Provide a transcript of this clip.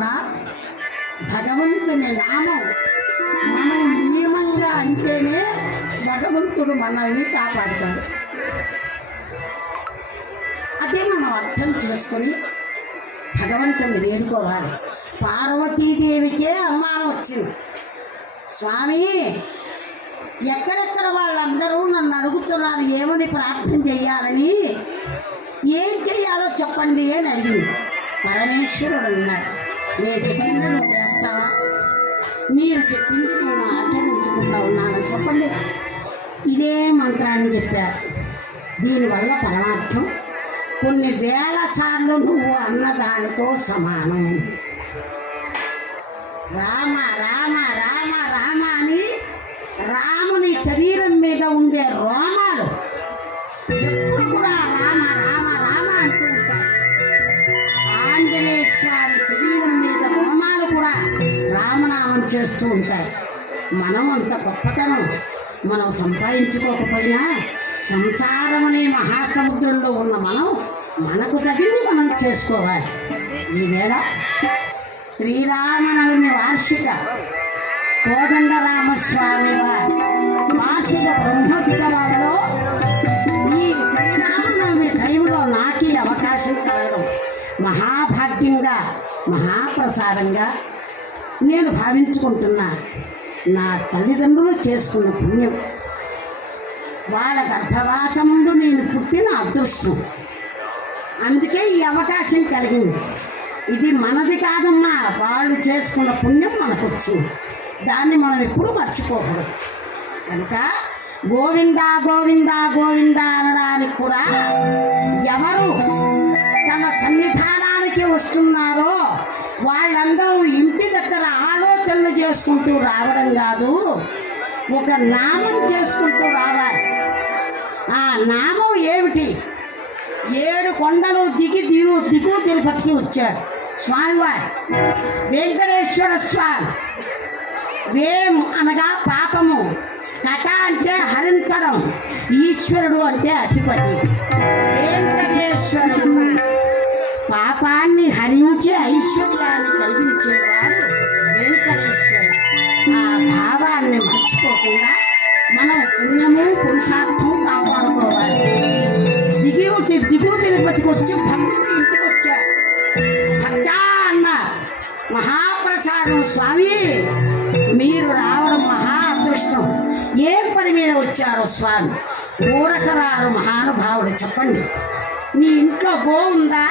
ఎక్కడ భగవంతుని నామం. మనం నియమంగా అంటేనే భగవంతుడు మనల్ని కాపాడతాడు. అదే మనం అర్థం చేసుకొని భగవంతుని వేడుకోవాలి. పార్వతీదేవికే అనుమానం వచ్చింది. స్వామి ఎక్కడెక్కడ వాళ్ళందరూ నన్ను అడుగుతున్నారు ఏమని ప్రార్థన చెయ్యాలని? ఏం చెయ్యాలో చెప్పండి అని అడిగింది. పరమేశ్వరుడు ఉన్నాడు నేను చెప్పింది నువ్వు చేస్తావా మీరు చెప్పింది నేను ఆచరించకుండా ఉన్నాను చెప్పండి. ఇదే మంత్రాన్ని చెప్పారు. దీనివల్ల పరమార్థం కొన్ని వేల సార్లు నువ్వు అన్నదానితో సమానం. రామ రామ రామ రామ అని రాముని శరీరం మీద చేస్తూ ఉంటాయి మనం అంత గొప్పతనం. మనం సంపాదించుకోకపోయినా సంసారం అనే మహాసముద్రంలో ఉన్న మనం మనకు తగింది మనం చేసుకోవాలి. ఈవేళ శ్రీరామనవమి వార్షిక కోదండరామస్వామి వారి వార్షిక బ్రహ్మోత్సవాలలో ఈ శ్రీరామనవమి టైంలో నాకు ఈ అవకాశం కలగడం మహాభాగ్యంగా మహాప్రసాదంగా నేను భావించుకుంటున్నా నా తల్లిదండ్రులు చేసుకున్న పుణ్యం. వాళ్ళ గర్భవాసముందు నేను పుట్టిన అదృష్టం. అందుకే ఈ అవకాశం కలిగింది. ఇది మనది కాదమ్మా వాళ్ళు చేసుకున్న పుణ్యం మనకు వచ్చింది దాన్ని మనం ఎప్పుడూ మర్చిపోకూడదు. కనుక గోవిందా గోవిందా గోవిందా అనడానికి కూడా ఎవరు చేసుకుంటూ రావడం కాదు ఒక నామం చేసుకుంటూ రావాలి. ఆ నామం ఏమిటి? ఏడు కొండలు దిగి దిగు దిగు తిరుపతికి వచ్చాడు. స్వామివారు వెంకటేశ్వర స్వామి వేం అనగా పాపము కట అంటే హరించడం ఈశ్వరుడు అంటే అధిపతి. వెంకటేశ్వరుడు పాపాన్ని హరించి ఐశ్వర్యాన్ని కలిగించేవాడు వెంకటేశ్వరుడు ఆ భావాన్ని మర్చిపోకుండా మనం పుణ్యము పురుషార్థం కాపాడుకోవాలి. దిగువ తి- దిగువ తిరుపతికి వచ్చి భక్తుడు ఇంటికి వచ్చారు. భక్తా అన్న మహాప్రసాదం స్వామి మీరు రావడం మహా అదృష్టం. ఏం పని మీద వచ్చారో స్వామి? ఊరకరారు మహానుభావుడు చెప్పండి. నీ ఇంట్లో గో ఉందా?